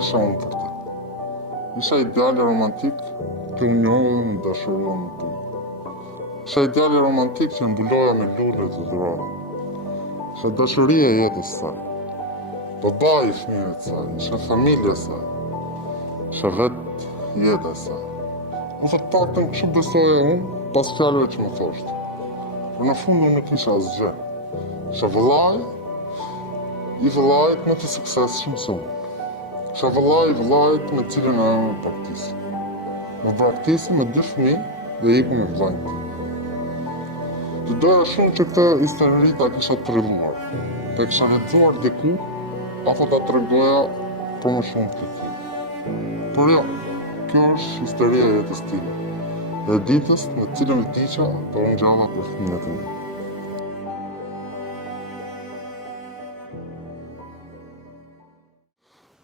isha unë për te. Isha ideali romantik që unë njohë dhe dashuron në tu. Isha ideali romantik që mbuloja me lule të dhurore. Isha dashuria e jetës saj. Baba i fëmijëve të saj, isha familja saj. Isha vetë jeta saj. Më të paktën kështu besoja unë pas fjalëve që më thoshte. Por në fund unë nuk isha asgjë. Isha vëllai i vëllait më të suksesshëm se unë. Isha vëllai i vëllait me cilën ajo më praktisi. Më praktisi me 2 fëmijë dhe iku me vllain tim. Të doja shumë që këtë histori ta kisha trilluar. Ta kisha lexuar diku apo ta tregoja për më shumë të tjerë. Por jo, kjo është historia e jetës time. E ditës në cilën vdiqa për unë gjalla për fëmijët e mi.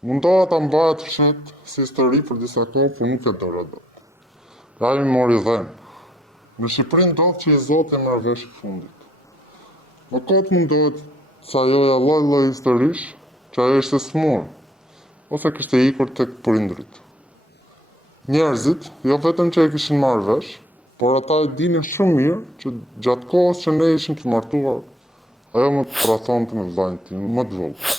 Mundoha ta mbaja të fshet si histori për disa kohë, por nuk e dora dot. Ai më mori dhenë. Në Shqipëri ndodh që i Zoti merr vesh i fundit. Më kot mundohet sa ajoja lloj historish që ajo ishte smur, ose kishte ikur tek prindrit. Njerëzit, jo vetëm që e kishin marrë vesh, por ata e dinin shumë mirë që gjatë kohës që ne ishim të martuar, ajo më tradhtonte me vllain tim më të vogël.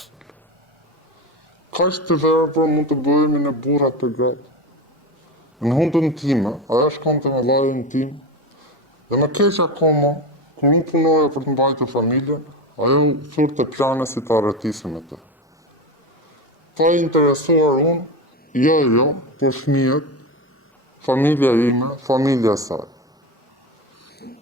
Kaq të verbër mund të bëhemi në burrat të gratë. Në hundën time, ajo shkonte me vllain tim, dhe më keq akoma, kur unë punoja për të mbajtur familjen, ajo thurte plane si ta arrëtisë me të. Ta interesuar unë, jo, për fëmijët, familja ime, familja saj.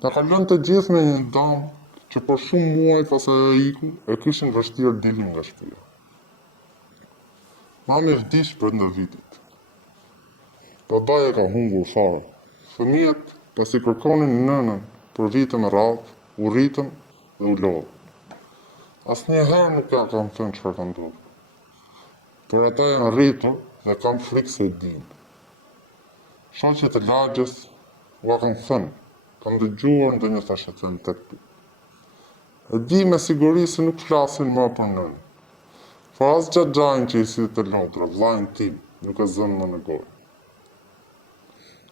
Na kalon të gjithë me një dam që për shumë muaj pas ajo iku, e kishin vështirë dilin nga shtëpia. Mami vdiq brenda vitit. Babai e ka humbur fare. Fëmijët, pasi kërkonin nënën për vite me radhë, u rritën dhe u lodhën. Asnjëherë nuk ja kam thënë çfarë ka ndodhur. Por ata janë rritur dhe kam frikë se e dinë. Shoqet e lagjes ua kanë thënë, kam dëgjuar ndonjë thashetën tek ty. E di me siguri se nuk flasin më për nënën. Por as gjatë gjajnë që i si të lodra, vllain tim, nuk e zënë më në gojë.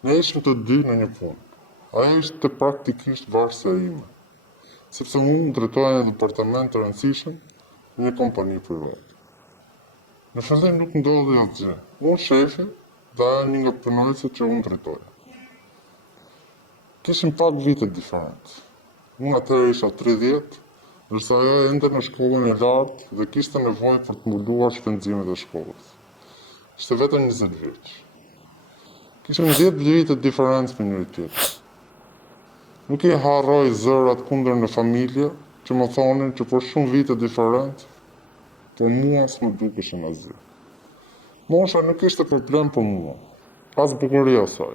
Ne ishim të dy në një punë. Ajo ishte praktikisht varësia ime, sepse unë drejtoja një departament të rëndësishëm në një kompani private. Në fillim nuk ndodhi asgjë. Unë shefi dhe ajo një nga punonjësit që unë drejtoja. Kishim pak vite diferencë. Unë atëherë isha 30, ndërsa ajo ende në shkollën e lartë dhe kishte nevojë për të mbuluar shpenzimet e shkollës. Ishte vetëm 20 vjeç. Kishim 10 vite diferencë me njëri tjetrin. Nuk i harroj zërat kundër në familje që më thonin që për shumë vite diferencë, por mua s'më dukeshin asgjë. Mosha nuk ishte problem për mua, as bukuria saj.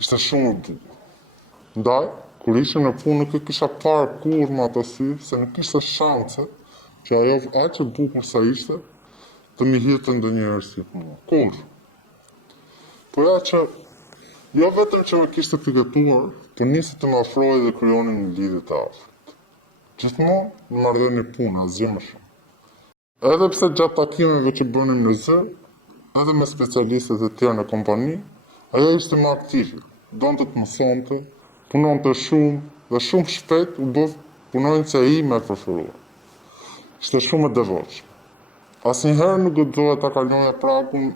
Ishte shumë e bukur. Ndaj, kur ishim në punë nuk e kisha parë kur më ato sy, se nuk ishte shanse që ajo aq e bukur sa ishte të mi hirte ndonjëherë si mua. Kur? Po ja që jo vetëm që më kishte fiketuar, por nisi të më afrojë dhe krijonin një lidhje të afërt. Gjithmonë në marrëdhënie pune, asgjë më shumë. Edhe pse gjatë takimeve që bënim në zë, edhe me specialistët e tjerë në kompani, ajo ishte më aktive, donte të mësonte, punonte shumë dhe shumë shpejt u bë punonjësja ime e preferuar. Ishte shumë e devotshme. Asnjëherë nuk gëzoja ta kaloja prapun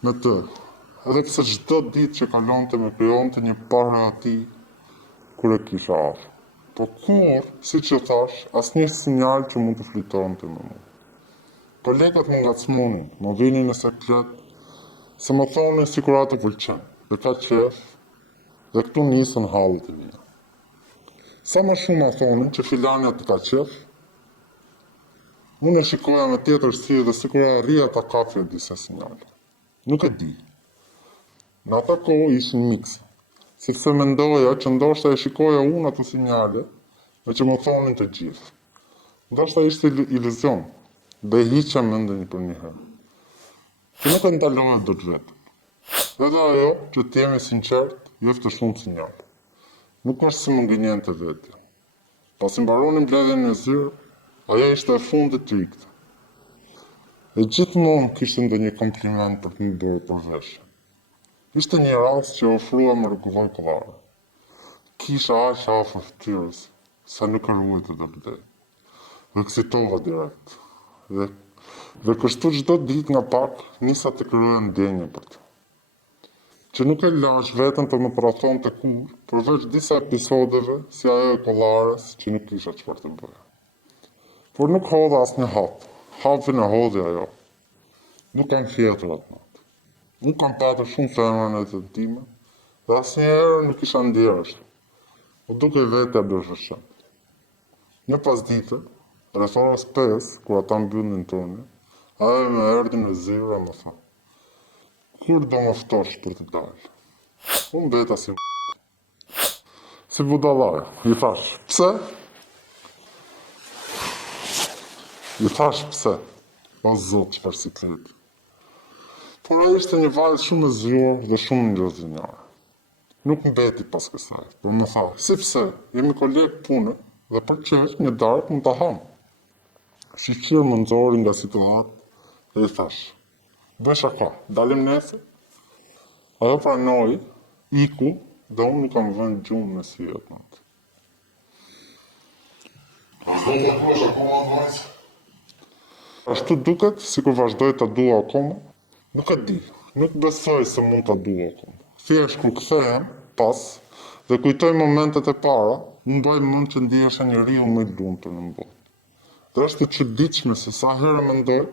me të, edhe pse çdo ditë që kalonte më krijonte një parë atij kur e kisha afër. Po kur, siç e thash, asnjë sinjal që mund të flitonte me mua. Kolegat më ngacmonin, më vinin në sekret, se më thonin sikur ato pëlqen, dhe ka qef, dhe këtu nisën hallet e mia. Sa më shumë më thonin që filani atë ka qef, unë e shikoja me tjetër sy dhe sikur e arrija ta kapja disa sinjale. Nuk e di. Në ato kohë ishin mikse, sepse mendoja që ndoshta e shikoja unë ato sinjale, me që më thonin të gjithë. Ndoshta ishte iluzion, dhe hiqa mendin për një herë. Që nuk e ndalohet dot vetëm. Edhe ajo që të jemi sinqert, jefte shumë sinjale. Nuk është se më ngënjente vetja. Pasi mbaronin mbledhjen e zyrë, ajo ishte e fundit të ikte. E gjithmonë kishte ndonjë kompliment për të më bërë për veshje. Ishte një rast që ofrua më rregulloj kollare. Kisha aq afër fytyrës, sa nuk e ruajtë të vërtet. Dhe kësitova direkt. Dhe kështu çdo ditë nga pak, nisa të krijoja ndjenjë për të. Që nuk e lash vetën të më parathon të kur, përveç disa episodeve si ajo e kollares që nuk kisha çfarë të bëja. Por nuk hodha asnjë hap. Hapin e hodhi ajo. Nuk kam fjetur atë natë. Nuk kam patur shumë femra në jetën time, dhe asnjëherë nuk isha ndjerë ashtu. Po duke vetë e bërshëshëm. Një pas dite, rreth orës 5, kur ata mbyllnin turnin, ajo më erdhi në zyrë e më tha: "Kur do më ftosh për të dalë?" Unë beta si budallaj. I thash: "Pse?" I thash: "Pse?" O zot, çfarë siklet. Por ai ishte një vajzë shumë e zgjuar dhe shumë njerëzimare. Nuk mbeti pas kësaj, por më tha: "Si pse? Jemi kolegë pune dhe për qesh një darkë mund ta ham." Shqyrë më nxori nga situatë dhe i thash: "Bëj shaka, dalim nesër?" Ajo pranoi, iku dhe unë nuk kam vënë gjumë në si atë natë. Vazhdo të duash akoma vajzë? Ashtu duket sikur vazhdoj ta dua akoma? Nuk e di, nuk besoj se mund ta dua akoma. Thjesht kur kthehem pas dhe kujtoj momentet e para, më mbaj mend që ndihesha njeriu më i lumtur në botë. Dhe është e çuditshme se sa herë mendoj,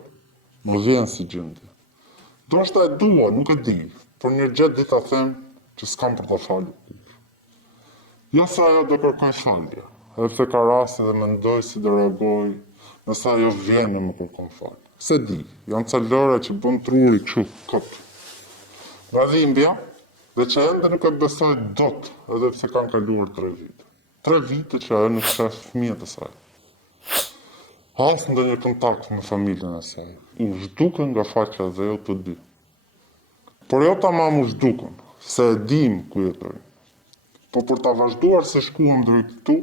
më vjen si gjendje. Ndoshta e dua, nuk e di, por një gjatë dita them që s'kam për të falur. Jo se ajo do kërkoj falje, edhe ka raste dhe mendoj si do reagoj nëse ajo vjen në më kërkon falje. Se di, janë ca lëre që bën truri kështu kot. Nga dhimbja, dhe që ende nuk e besoj dot, edhe pse kanë kaluar 3 vite. 3 vite që ajo nuk shef fëmijët e saj. As ndonjë kontakt me familjen e saj. U zhduken nga faqja dhe jo të di. Por jo tamam u zhduken, se e dim ku jetojnë. Po për ta vazhduar se shkuam deri këtu,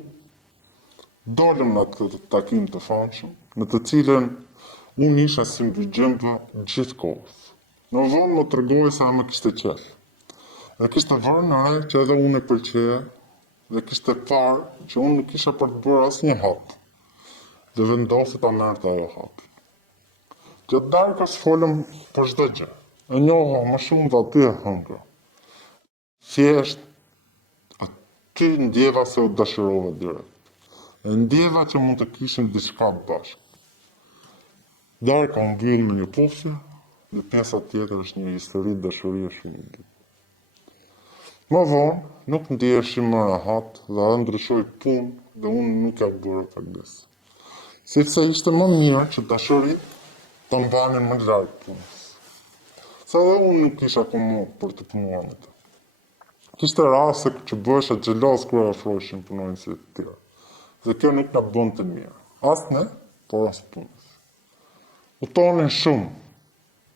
dolëm në atë takim të famshëm, në të cilën unë isha si mbi gjembë gjithë kohës. Në vonë më tregoi se më kishte qef. Dhe kishte vërë në re që edhe unë e pëlqeja, dhe kishte parë që unë nuk isha për të bërë asnjë hap. Dhe vendosi ta merrte ajo hap. Gjatë darkës folëm për çdo gjë. E njoha më shumë dhe aty e hëngra. Thjesht, aty ndjeva se o dashurova direkt. E ndjeva që mund të kishim diçka bashkë. Darka u mbyll me një puthje, dhe pjesa tjetër është një histori dashurie shumë e bukur. Më vonë, nuk ndjeheshim më rehat dhe ajo ndryshoi punë dhe unë nuk ja bëra pagesë. Sepse ishte më mirë që dashuritë të mbanin më larg punës. Se edhe unë nuk isha komo për të punuar me të. Kishte raste që bëhesha xheloz kur afroheshin punonjësit të tjerë. Dhe kjo nuk na bënte mirë. As ne, por as punës. U tonin shumë.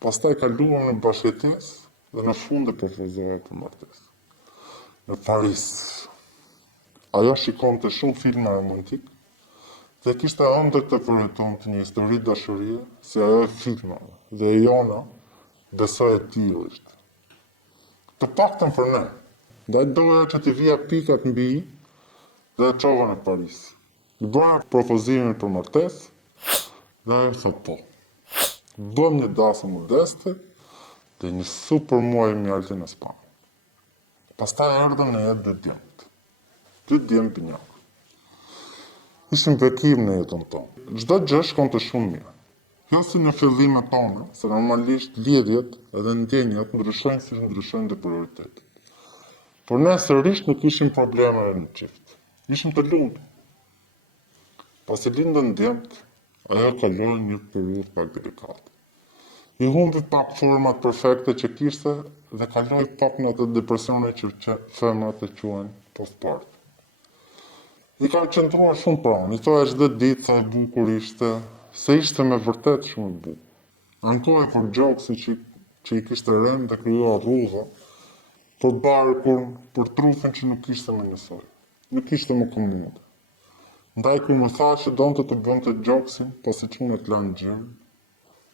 Pastaj kaluam në bashkëjetesë dhe në fund e propozohej për martesë. Në Paris. Ajo shikonte shumë filma romantik dhe kishte ëndër të përjetonte një histori dashurie si ajo e filmave dhe e jona besoj e tillë ishte. Të paktën për ne. Ndaj doja që t'i vija pikat mbi i dhe e çova në Paris. I bëra propozimin për martesë dhe ajo tha po. Bëm një dasë modeste dhe një super muaj mjalti në Spanjë. Pastaj erdhën në jetë 2 djemtë. 2 djemë pinjakë. Ishim bekim në jetën tonë. Çdo gjë shkonte shumë mirë. Jo si në fillimet tona, se normalisht lidhjet edhe ndjenjat ndryshojnë si ndryshojnë dhe prioritetet. Por ne sërish nuk ishim probleme në qift. Ishim të lumtur. Pasi lindën djemtë, ajo kaloi një periudhë pak delikate. I humbi pak format perfekte që kishte dhe kaloi pak në atë depresione që femrat e quajnë postpartum. I kam qëndruar shumë pranë, i thoja çdo ditë sa e bukur ishte, se ishte me vërtet shumë e bukur. Ankoj për gjoksin që i kishte rënë dhe krijuar rrudha, për barkun, për trufën që nuk ishte më njësoj. Nuk ishte më komunde. Ndaj kur më tha që donte të bënte gjoksin, pasi që unë e t'lanë gjërën,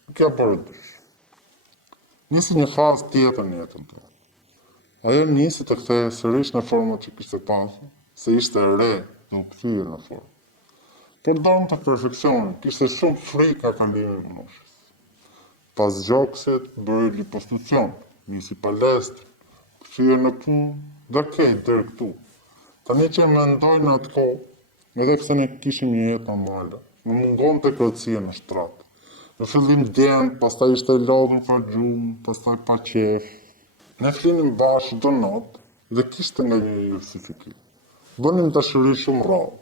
Nuk ja bërë dysh. Nisi një fazë tjetër në jetën të. Ajo nisi të kthehej sërish në formën që kishte pasur, se ishte e re dhe u kthye në formë. Por donte perfeksionin, kishte shumë frikë nga kalimi i moshës. Pas gjoksit, bëri liposucion, nisi palestër, kthye në punë, dhe kej deri këtu. Tani që mendoj në atë kohë, edhe pse ne kishim një jetë normale, më mungonte këndësia në shtratë. Në fillim djenë, pastaj ishte lodhur pa gjumë, pastaj pa qef. Ne flinim bashkë çdo natë dhe kishte nga një justifikim. Bënim dashuri shumë rrallë.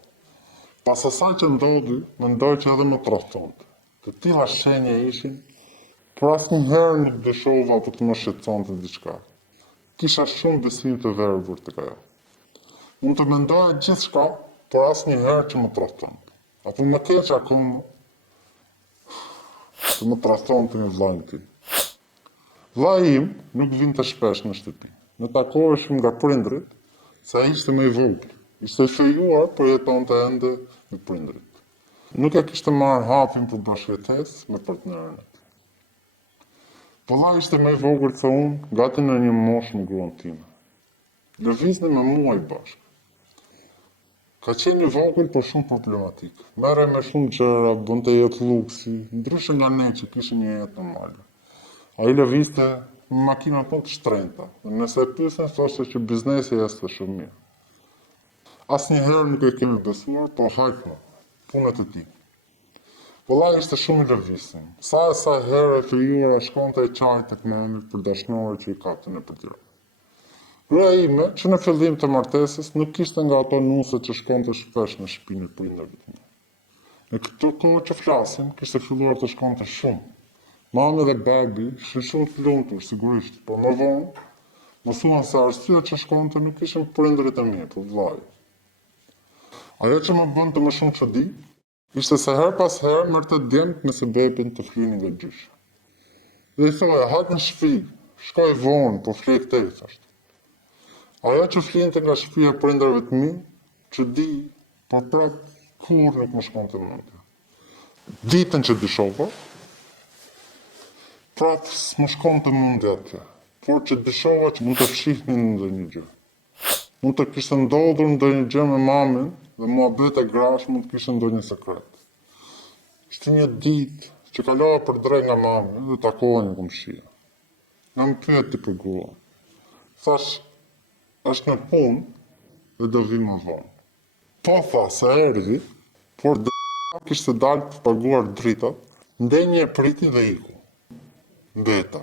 Pas asaj që ndodhi, mendoj që edhe më tradhtonte. Të tilla shenja ishin, por asnjëherë nuk dëshova apo të më shqetësonte diçka. Kisha shumë besim të verbur tek ajo. Mund të mendoja gjithçka, por asnjëherë që më tradhtonte. Apo më keq akoma, që më tradhtonte me vllain tim. Vllai im nuk vinte shpesh në shtëpi. Ne takoheshim nga prindrit, se ai ishte më i vogël. Ishte fejuar, por jetonte ende me prindrit. Nuk e kishte marrë hapin për bashkëjetesë me partneren e tij. Vllai ishte më i vogël se unë, gati në një moshë me gruan time. Lëviznim me mua i bashkë. Ka qenë i vogël, por shumë problematik. Merrej me shumë gjëra, bënte jetë luksi, ndryshe nga ne që kishim një jetë normale. Ai lëvizte me makina të shtrenjta, dhe nëse e pyesën thoshte që biznesi ishte shumë mirë. Asnjëherë nuk e kemi besuar, po hajko, punët e tij. Vllai ishte shumë i lëvizshëm. Sa herë e krijuara shkonte e çaj tek mami për dashnore që i kapte në përdor. Gruaja ime, që në fillim të martesës, nuk ishte nga ato nuse që shkonte shpesh në shtëpinë e prindërve të mi. Në këtë kohë që flasim, kishte filluar të shkonte shumë. Mami dhe babi ishin shumë të lumtur, sigurisht, por më vonë, mësuan se arsyet që shkonte nuk ishin prindërit e mi, por vllai. Ajo që më bënte më shumë çudi, ishte se her pas herë merrte djemt me sebepin të flinin nga gjysha. Dhe i thoja, hajt në shtëpi, shkoj vonë, po flie këtej, thashtë. Ajo që flinte nga shtëpia e prindërve të mi, që di, por prap kur nuk më shkonte mendja. Ditën që dyshova, prap s'më shkonte mendja atje, por që dyshova që mund të fshihnin ndonjë gjë. Mund të kishte ndodhur ndonjë gjë me mamin dhe muhabet e grash mund të kishte ndonjë sekret. Ishte një ditë që kalova për drejt nga mami dhe takova një komshia. Nga më pyeti për gruan. Thash, është në punë dhe do vi më vonë. Po tha se erdhi, por kishte dalë të paguar dritat, ndenjë e priti dhe iku. Mbeta.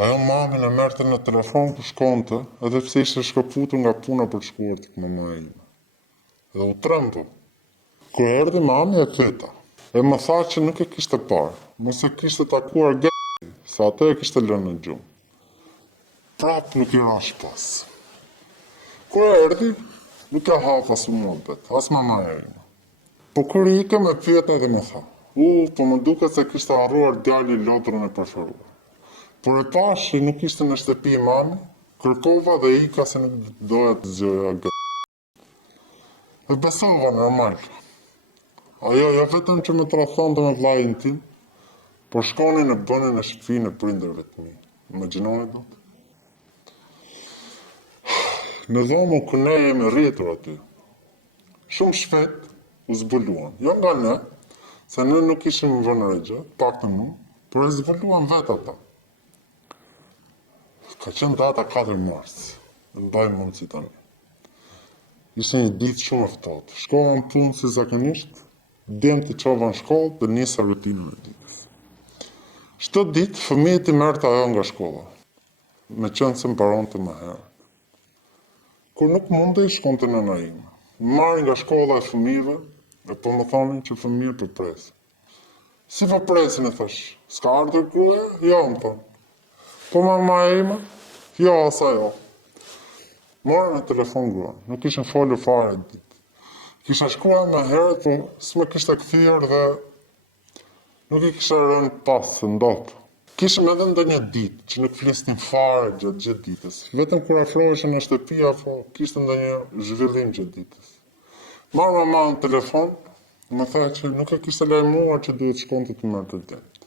Ajo mamin e merrte në telefon ku shkonte, edhe pse ishte shkëputur nga puna për të shkuar tek mamaja ime. Dhe u trembu. Kur erdhi mami e pyeta, e më tha që nuk e kishte parë, mos e kishte takuar gati, sa atë e kishte lënë në gjumë. Prap nuk i rash pas. Kur erdhi, nuk e hafa as muhabet, as mamaja ime. Po kur ike me pyet edhe më tha, po më duket se kishte harruar djali lodrën e preferuar. Por e pash që nuk ishte në shtëpi i mami, kërkova dhe ika se nuk doja të zgjoja gë. E besova normal. Ajo jo vetëm që më tradhtonte me vllain tim, por shkonin e bënin në shtëpinë e prindërve të mi. Imagjinoni dot. Në dhomë ku ne jemi rritur aty, shumë shpejt u zbuluan. Jo nga ne, se ne nuk ishim vënë re gjë, paktën mu, por e zbuluan vetë ata. Ka qenë data 4 mars, në mbaj mund si tani. Ishte një ditë shumë e ftohtë. Shkova në punë si zakonisht, djemtë i çova në shkollë dhe nisa rutinën e ditës. Çdo ditë fëmijët i merrte ajo nga shkolla, me qenë se mbaronte më herët. Kur nuk mundej, shkonte nëna ime. Marrin nga shkolla e fëmijëve, dhe po më thonin që fëmijët përpresin. Si përpresin e thash, s'ka ardhur gruaja? Jo, më thonë. Po mamaja ime? Jo, asa jo. Morën në telefon gruan, nuk ishin folur fare ditë. Kisha shkuar me herët, po s'me kishte kthyer dhe nuk i kisha rënë pas se ndotë. Kishim edhe ndonjë ditë që nuk flisnin fare gjatë ditës. Vetëm kur afroheshin në shtëpi apo kishte ndonjë zhvillim gjatë ditës. Marr mama në telefon, më tha që nuk e kishte lajmëruar që duhet shkonte të merrte djemt.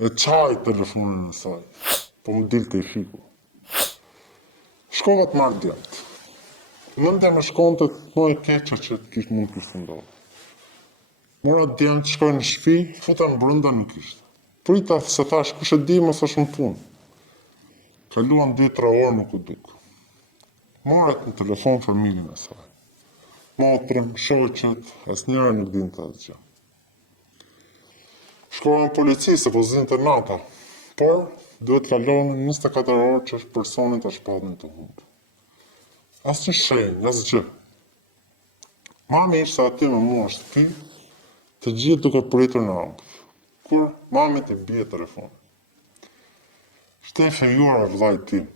E qaj telefonin e saj, po më dilte i fiku. Shkova të marrë djemët. Mëndja me shkonte të më e keqa që të kishtë mund kishtë ndodhë. Mora djemët, shkoj në shpi, futa në brënda nuk ishte. Prita se thash, kush e di mos është në punë. Kaluan 2-3 orë nuk u duk. Morat në telefon familjen e saj. Motrën, shoqet, asnjëra nuk din të asgjë. Shkova në polici se po zinte nata, por duhet kalonë 24 orë që është personin të shpadën të humbë. Asnjë shenjë, asgjë. Mami ishte aty me mua në shtëpi, të gjithë duke pritur në ambush. Kur mami të bie telefon. Shtefi juar e vllai tim.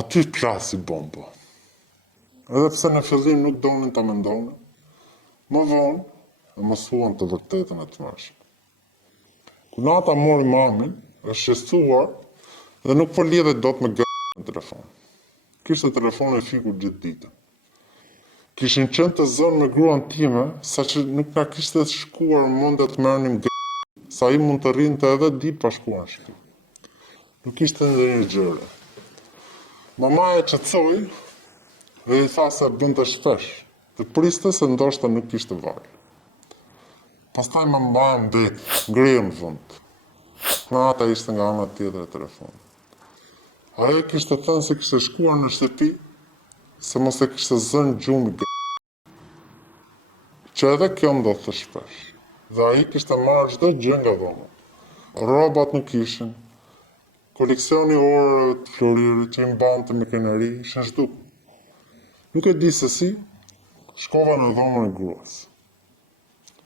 Aty plasi bomba. Edhe pse në fillim nuk donin ta mendonin, më vonë e mësuan të vërtetën e të mërshme. Kur nata mori mamin, është shqetësuar dhe nuk po lidhet dot me në telefon. Kishte telefon e fikur gjithë ditën. Kishin qenë të zënë me gruan time, sa që nuk na kishte shkuar mendja të merrnim sa ai mund të rrinte edhe ditë pa shkuar në shtëpi. Nuk ishte ndonjë gjëre. Mamaja qetësoi dhe i tha se bënte shpesh, të priste se ndoshta nuk kishte vaj. Pastaj mamaja mbeti, ngrihem në vend. Nata ishte nga ana tjetër e telefonit. Ajo kishte thënë se kishte shkuar në shtëpi, se mos e kishte zënë gjumi që edhe kjo ndodhte shpesh. Dhe ai kishte marrë çdo gjë nga dhoma. Rrobat nuk ishin. Koleksioni orëve të Floririt që i mbante me kenari ishin zhdukur. Nuk e di se si, shkova në dhomën e gruas.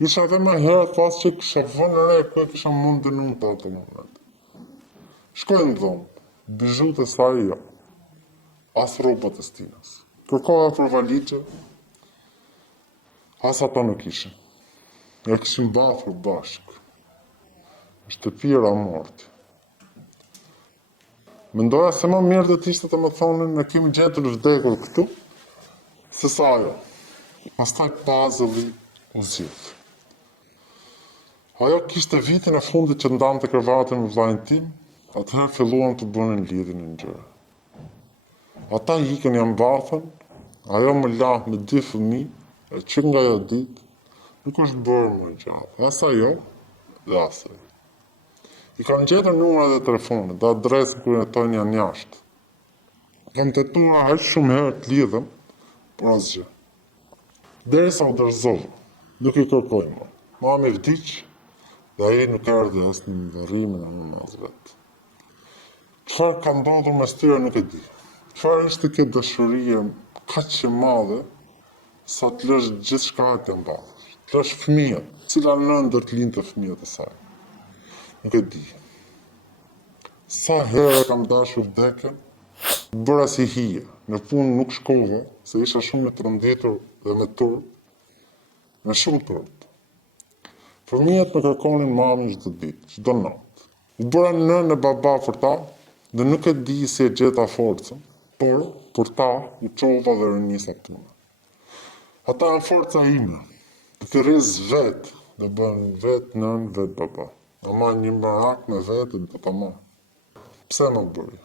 Isha edhe me herë pas që kisha vënë re ku e kisha mund dënuar të atë moment. Shkoj në dhomë, bizhut e saj jo. As rrobat e Stinës. Kërkova për valigjë, as ato nuk ishin. Ja kishim mbathur bashkë. Shtëpira morti. Mendoja se më mirë do të ishte të më thonin ne kemi gjetur vdekur këtu, se sa ajo. Pastaj pazulli u zgjidh. Ajo kishte vitin e fundit që ndante krevatin me vllajin tim, atëherë filluam të bënin lidhjen e ngjyrë. Ata ikën jam mbathën, ajo më la me 2 fëmijë, e që nga ajo ditë nuk është bërë më gjatë, as ajo dhe as ai. I kam gjetur numrat e telefonit dhe adresën ku jetojnë janë jashtë. Kam tentuar aq shumë herë të lidhem, por asgjë. Derisa u dorëzova, nuk i kërkoj më. Mami vdiq dhe ai nuk erdhi as në varrimin e mamës vet. Çfarë ka ndodhur mes tyre nuk e di. Çfarë ishte kjo dashurie kaq e madhe sa të lësh gjithçka të mbathësh. Të lësh fëmijët, cila nën do të lindte fëmijët e saj. Nuk e di. Sa herë kam dashur vdekjen, bëra si hije. Në punë nuk shkova, se isha shumë i trondëtur dhe me turp, me shumë turp. Fëmijët më kërkonin mamin çdo ditë, çdo natë. U bëra nënë e baba për ta, dhe nuk e di si e gjeta forcën, por për ta u çova dhe rinisa punë. Ata janë forca ime, të të rriz vetë, dhe bën vetë nënë, vetë baba. Ama një mbarak me vetë dhe të ta marrë. Pse më bëri?